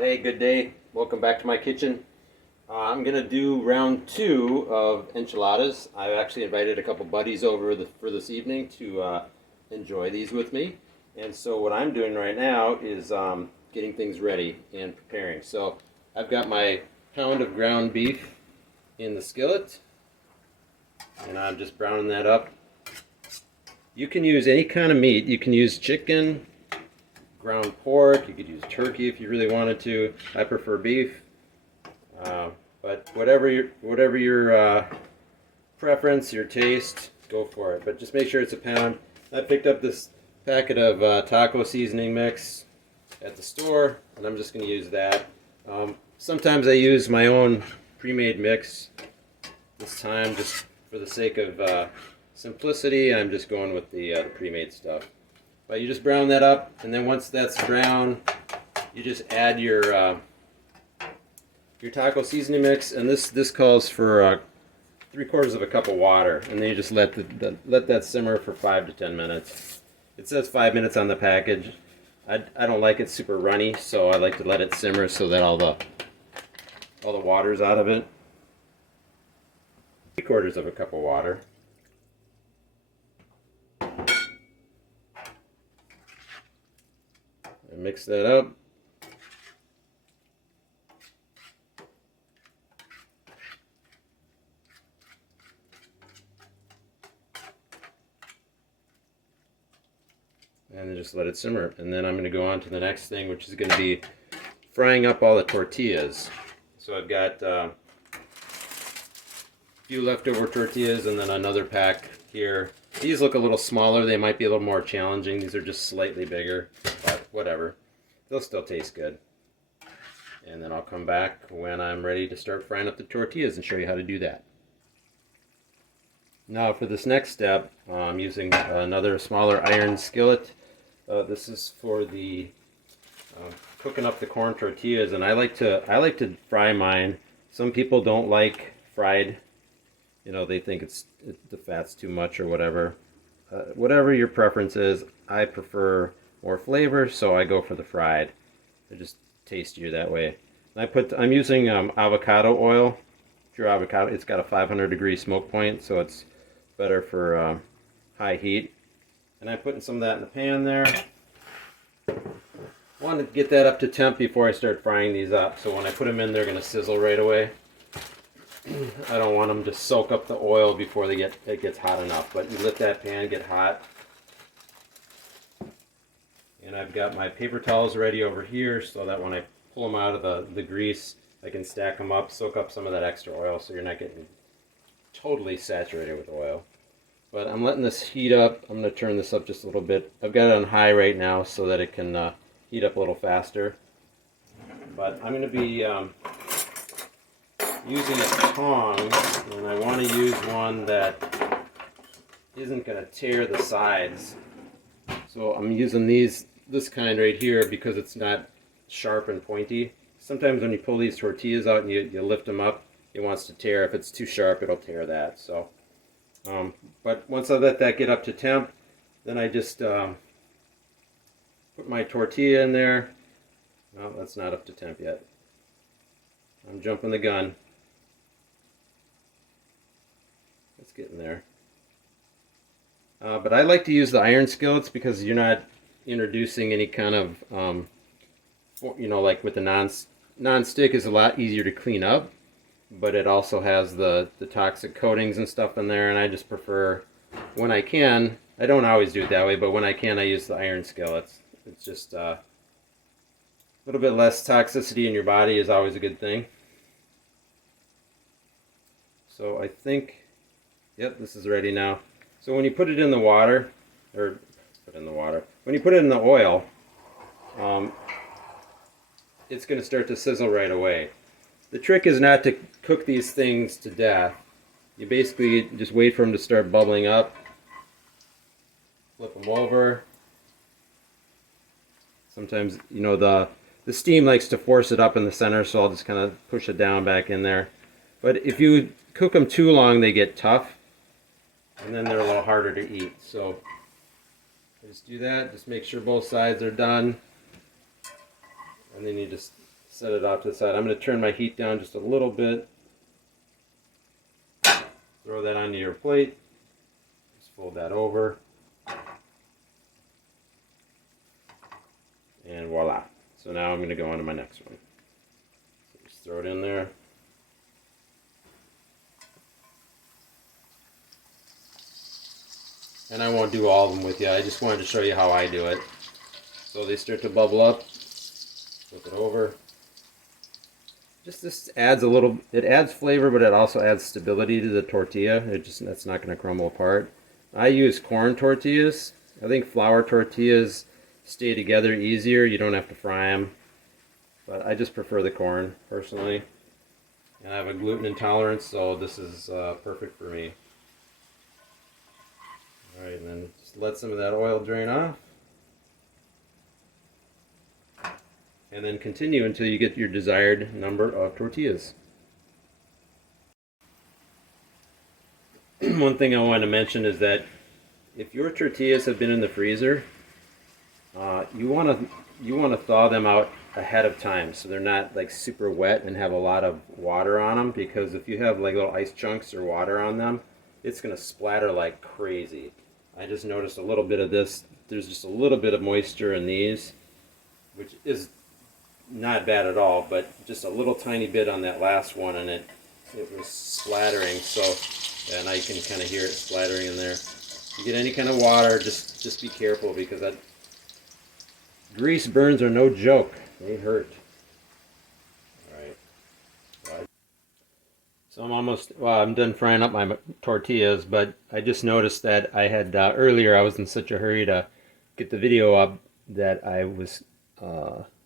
Hey, good day. Welcome back to my kitchen. I'm gonna do round two of enchiladas. I've actually invited a couple buddies over for this evening to enjoy these with me. And so what I'm doing right now is getting things ready and preparing. So I've got my pound of ground beef in the skillet, and I'm just browning that up. You can use any kind of meat. You can use chicken, ground pork, you could use turkey if you really wanted to. I prefer beef, but whatever your preference, your taste, go for it. But just make sure it's a pound. I picked up this packet of taco seasoning mix at the store, and I'm just going to use that. Sometimes I use my own pre-made mix. This time, just for the sake of simplicity, I'm just going with the pre-made stuff. But you just brown that up, and then once that's brown, you just add your taco seasoning mix, and this calls for 3/4 of a cup of water, and then you just let that simmer for 5 to 10 minutes. It says 5 minutes on the package. I don't like it super runny, so I like to let it simmer so that all the water's out of it. 3/4 of a cup of water. Mix that up. And then just let it simmer. And then I'm going to go on to the next thing, which is going to be frying up all the tortillas. So I've got a few leftover tortillas and then another pack here. These look a little smaller. They might be a little more challenging. These are just slightly bigger, but whatever. They'll still taste good. And then I'll come back when I'm ready to start frying up the tortillas and show you how to do that. Now for this next step, I'm using another smaller iron skillet. This is for the cooking up the corn tortillas, and I like to fry mine. Some people don't like fried. You know, they think the fat's too much or whatever. Whatever your preference is, I prefer more flavor, so I go for the fried. They're just tastier that way. And I'm using avocado oil, pure avocado. It's got a 500-degree smoke point, so it's better for high heat. And I'm putting some of that in the pan there. I want to get that up to temp before I start frying these up, so when I put them in, they're going to sizzle right away. I don't want them to soak up the oil before it gets hot enough, but you let that pan get hot. And I've got my paper towels ready over here so that when I pull them out of the grease, I can stack them up, soak up some of that extra oil so you're not getting totally saturated with oil. But I'm letting this heat up. I'm going to turn this up just a little bit. I've got it on high right now so that it can heat up a little faster. But I'm going to be using a tongs, and I want to use one that isn't going to tear the sides. So I'm using this kind right here because it's not sharp and pointy. Sometimes when you pull these tortillas out and you lift them up, it wants to tear. If it's too sharp, it'll tear that. So, but once I let that get up to temp, then I just put my tortilla in there. No, that's not up to temp yet. I'm jumping the gun. It's getting there. But I like to use the iron skillets because you're not introducing any kind of, like with the non-stick is a lot easier to clean up, but it also has the toxic coatings and stuff in there, and I just prefer, when I can, I don't always do it that way, but when I can, I use the iron skillets. It's just a little bit less toxicity in your body is always a good thing. So I think, yep, this is ready now. So when you put it in the water, when you put it in the oil, it's going to start to sizzle right away. The trick is not to cook these things to death. You basically just wait for them to start bubbling up, flip them over. Sometimes, the steam likes to force it up in the center, so I'll just kind of push it down back in there. But if you cook them too long, they get tough, and then they're a little harder to eat. So just do that. Just make sure both sides are done, and then you just set it off to the side. I'm going to turn my heat down just a little bit. Throw that onto your plate. Just fold that over. And voila. So now I'm going to go on to my next one. So just throw it in there. And I won't do all of them with you. I just wanted to show you how I do it. So they start to bubble up. Flip it over. Just this adds a little, it adds flavor, but it also adds stability to the tortilla. That's not going to crumble apart. I use corn tortillas. I think flour tortillas stay together easier. You don't have to fry them. But I just prefer the corn, personally. And I have a gluten intolerance, so this is perfect for me. Alright, and then just let some of that oil drain off. And then continue until you get your desired number of tortillas. One thing I want to mention is that if your tortillas have been in the freezer, you want to thaw them out ahead of time so they're not like super wet and have a lot of water on them, because if you have like little ice chunks or water on them, it's going to splatter like crazy. I just noticed a little bit of this. There's just a little bit of moisture in these, which is not bad at all, but just a little tiny bit on that last one, and it was splattering. So, and now you can kind of hear it splattering in there. If you get any kind of water, just be careful, because that grease burns are no joke. They hurt. All right. So I'm done frying up my tortillas, but I just noticed that I had earlier I was in such a hurry to get the video up that I was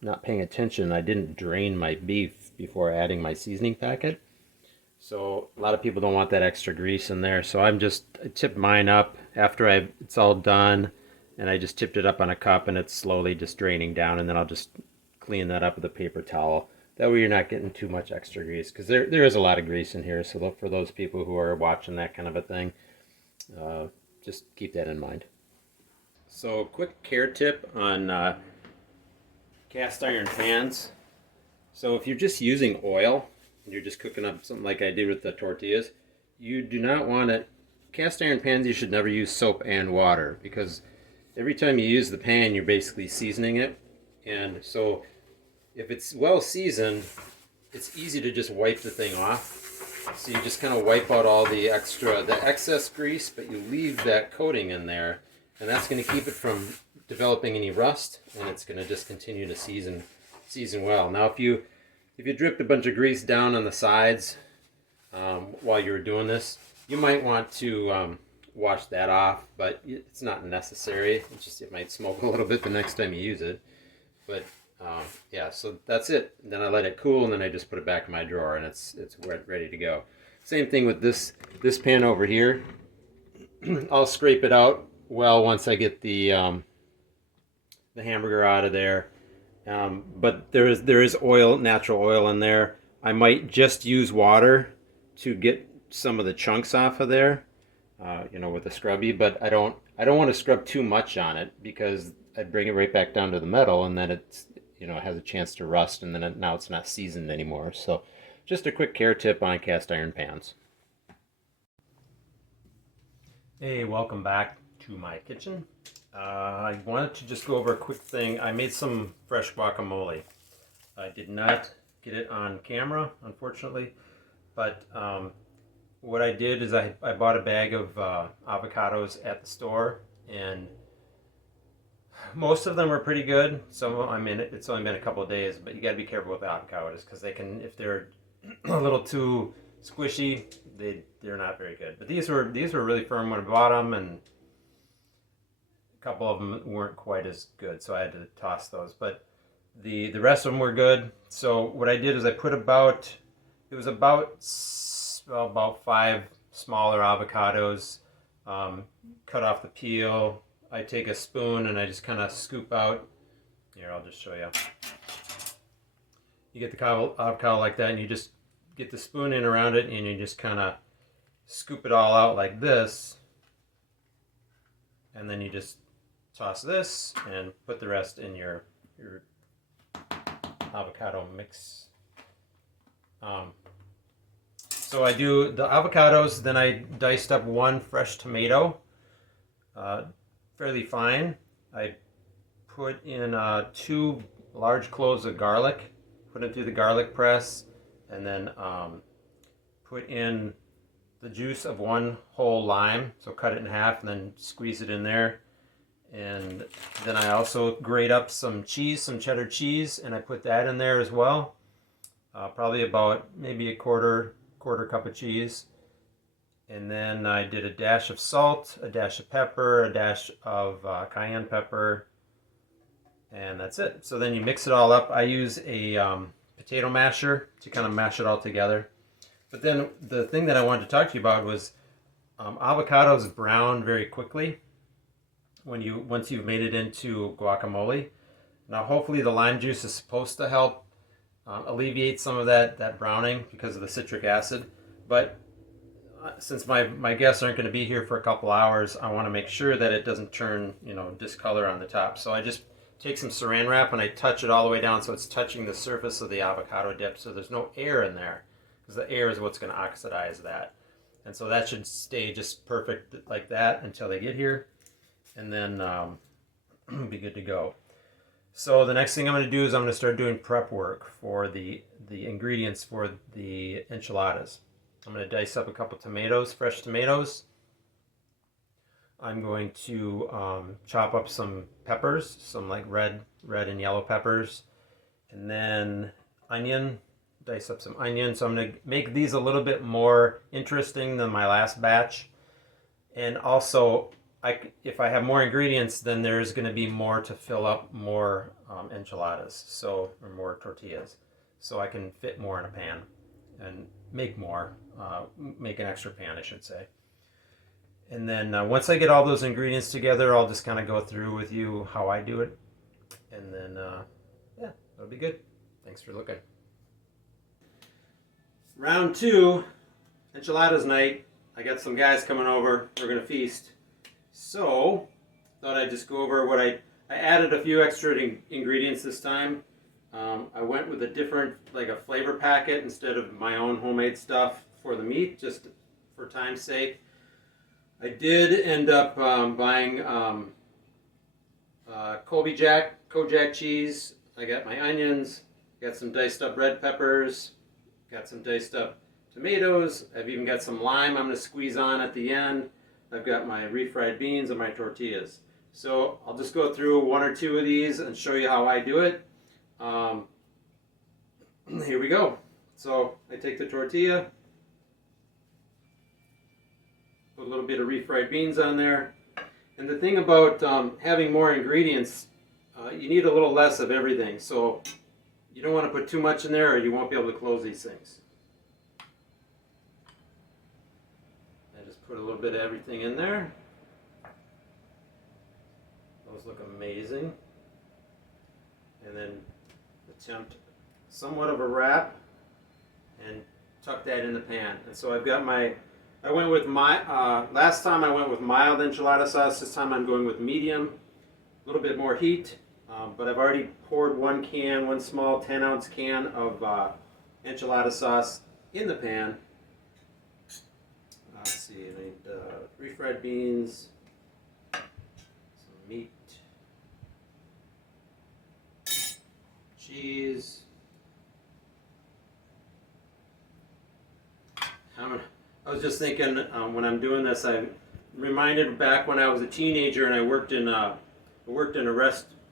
not paying attention. I didn't drain my beef before adding my seasoning packet. So a lot of people don't want that extra grease in there. So I tipped mine up after it's all done, and I just tipped it up on a cup, and it's slowly just draining down, and then I'll just clean that up with a paper towel. That way you're not getting too much extra grease, because there is a lot of grease in here. So look for those people who are watching that kind of a thing. Just keep that in mind. So quick care tip on cast iron pans. So if you're just using oil, and you're just cooking up something like I did with the tortillas, you do not want it. Cast iron pans, you should never use soap and water, because every time you use the pan, you're basically seasoning it. And so if it's well seasoned, it's easy to just wipe the thing off. So you just kind of wipe out all the excess grease, but you leave that coating in there, and that's going to keep it from developing any rust, and it's going to just continue to season well. Now if you dripped a bunch of grease down on the sides while you were doing this, you might want to wash that off, but it's not necessary. It might smoke a little bit the next time you use it. But yeah, so that's it. Then I let it cool, and then I just put it back in my drawer, and it's ready to go. Same thing with this pan over here. I'll scrape it out well once I get the hamburger out of there. But there is oil, natural oil in there. I might just use water to get some of the chunks off of there, with a scrubby. But I don't want to scrub too much on it, because I'd bring it right back down to the metal, and then it has a chance to rust, and then now it's not seasoned anymore. So just a quick care tip on cast iron pans. Hey, welcome back to my kitchen. I wanted to just go over a quick thing. I made some fresh guacamole. I did not get it on camera, unfortunately, but what I did is I bought a bag of avocados at the store, and most of them are pretty good. Some of them, it's only been a couple of days, but you got to be careful with the avocados, because if they're a little too squishy, they're not very good. But these were really firm when I bought them, and a couple of them weren't quite as good, so I had to toss those. But the rest of them were good. So what I did is I put about 5 smaller avocados, cut off the peel. I take a spoon and I just kind of scoop out. Here, I'll just show you. You get the avocado like that, and you just get the spoon in around it, and you just kind of scoop it all out like this. And then you just toss this and put the rest in your avocado mix. So I do the avocados, then I diced up one fresh tomato, fairly fine. I put in 2 large cloves of garlic, put it through the garlic press, and then put in the juice of 1 whole lime, so cut it in half and then squeeze it in there. And then I also grate up some cheese, some cheddar cheese, and I put that in there as well. Probably about maybe a quarter cup of cheese. And then I did a dash of salt, a dash of pepper, a dash of cayenne pepper, and that's it. So then you mix it all up. I use a potato masher to kind of mash it all together. But then the thing that I wanted to talk to you about was avocados brown very quickly once you've made it into guacamole. Now hopefully the lime juice is supposed to help alleviate some of that browning because of the citric acid. But since my guests aren't going to be here for a couple hours, I want to make sure that it doesn't turn, discolor on the top. So I just take some saran wrap and I touch it all the way down so it's touching the surface of the avocado dip, so there's no air in there, because the air is what's going to oxidize that. And so that should stay just perfect like that until they get here, and then be good to go. So the next thing I'm going to do is I'm going to start doing prep work for the ingredients for the enchiladas. I'm going to dice up a couple tomatoes, fresh tomatoes. I'm going to chop up some peppers, some like red and yellow peppers, and then onion, dice up some onion. So I'm going to make these a little bit more interesting than my last batch. And also, if I have more ingredients, then there's going to be more to fill up more enchiladas, or more tortillas. So I can fit more in a pan and make more, make an extra pan, I should say. And then once I get all those ingredients together, I'll just kind of go through with you how I do it. And then, yeah, that'll be good. Thanks for looking. Round 2, enchiladas night. I got some guys coming over. We're going to feast. So, thought I'd just go over what I added a few extra ingredients this time. I went with a different, like a flavor packet instead of my own homemade stuff for the meat, just for time's sake. I did end up buying Kojak cheese. I got my onions, got some diced up red peppers, got some diced up tomatoes. I've even got some lime I'm going to squeeze on at the end. I've got my refried beans and my tortillas. So I'll just go through 1 or 2 of these and show you how I do it. Here we go. So I take the tortilla, put a little bit of refried beans on there. And the thing about having more ingredients, you need a little less of everything. So you don't want to put too much in there or you won't be able to close these things. I just put a little bit of everything in there. Those look amazing. And then attempt somewhat of a wrap and tuck that in the pan. And so I've got I went with last time I went with mild enchilada sauce. This time I'm going with medium, a little bit more heat. But I've already poured one small 10-ounce can of enchilada sauce in the pan. Let's see, I need refried beans, some meat, cheese. I was just thinking when I'm doing this, I'm reminded back when I was a teenager and I worked in a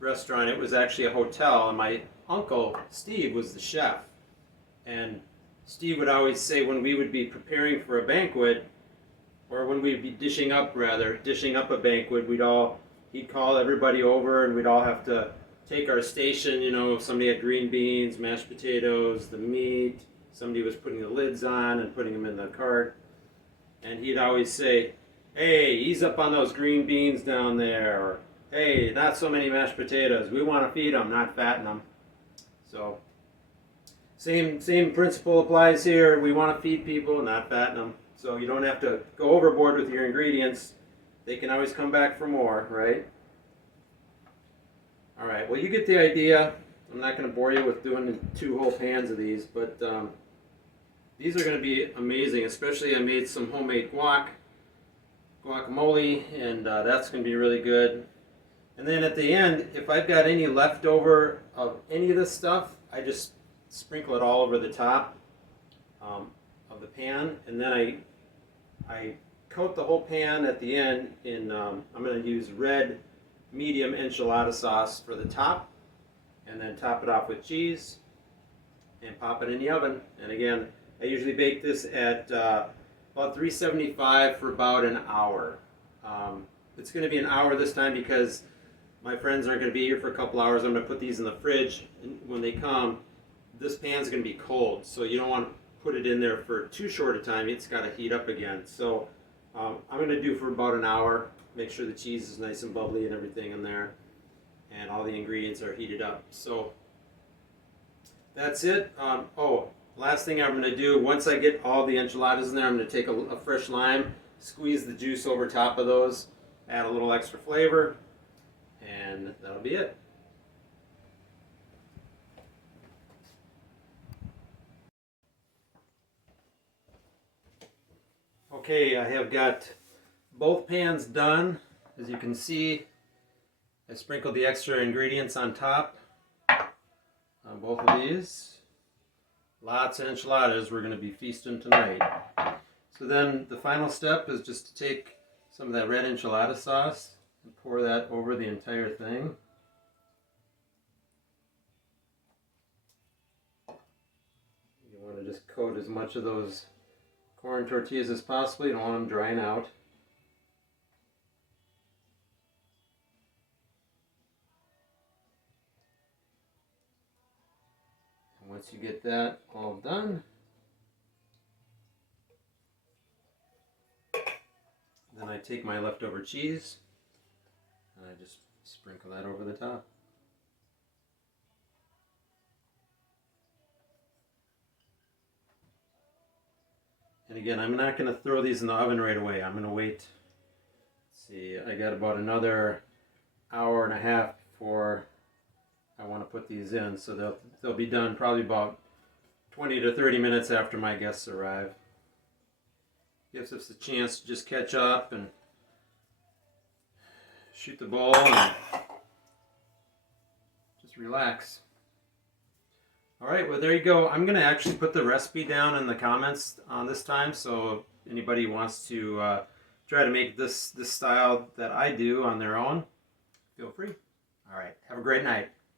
restaurant. It was actually a hotel, and my uncle Steve was the chef. And Steve would always say when we would be preparing for a banquet, or when we'd be dishing up a banquet, he'd call everybody over and we'd all have to take our station. Somebody had green beans, mashed potatoes, the meat. Somebody was putting the lids on and putting them in the cart. And he'd always say, "Hey, ease up on those green beans down there," or "Hey, not so many mashed potatoes. We want to feed them, not fatten them." So, same principle applies here. We want to feed people, not fatten them. So you don't have to go overboard with your ingredients. They can always come back for more, right? All right, well, you get the idea. I'm not going to bore you with doing 2 whole pans of these, but these are going to be amazing. Especially I made some homemade guacamole, and that's going to be really good. And then at the end, if I've got any leftover of any of this stuff, I just sprinkle it all over the top of the pan, and then I coat the whole pan at the end in, I'm going to use red medium enchilada sauce for the top, and then top it off with cheese and pop it in the oven. And again, I usually bake this at about 375 for about an hour. It's going to be an hour this time because my friends aren't going to be here for a couple hours. I'm going to put these in the fridge, and when they come, this pan's going to be cold, so you don't want to put it in there for too short a time. It's got to heat up again. So I'm going to do for about an hour. Make sure the cheese is nice and bubbly and everything in there, and all the ingredients are heated up. So that's it. Last thing I'm going to do, once I get all the enchiladas in there, I'm going to take a fresh lime, squeeze the juice over top of those, add a little extra flavor, and that'll be it. Okay, I have got both pans done. As you can see, I sprinkled the extra ingredients on top on both of these. Lots of enchiladas. We're going to be feasting tonight. So then the final step is just to take some of that red enchilada sauce and pour that over the entire thing. You want to just coat as much of those corn tortillas as possible. You don't want them drying out. And once you get that all done, then I take my leftover cheese and I just sprinkle that over the top. And again, I'm not going to throw these in the oven right away. I'm going to wait. Let's see, I got about another hour and a half before I want to put these in. So they'll be done probably about 20 to 30 minutes after my guests arrive. Gives us a chance to just catch up and shoot the ball and just relax. Alright, well there you go. I'm going to actually put the recipe down in the comments on this time, so if anybody wants to try to make this style that I do on their own, feel free. Alright, have a great night.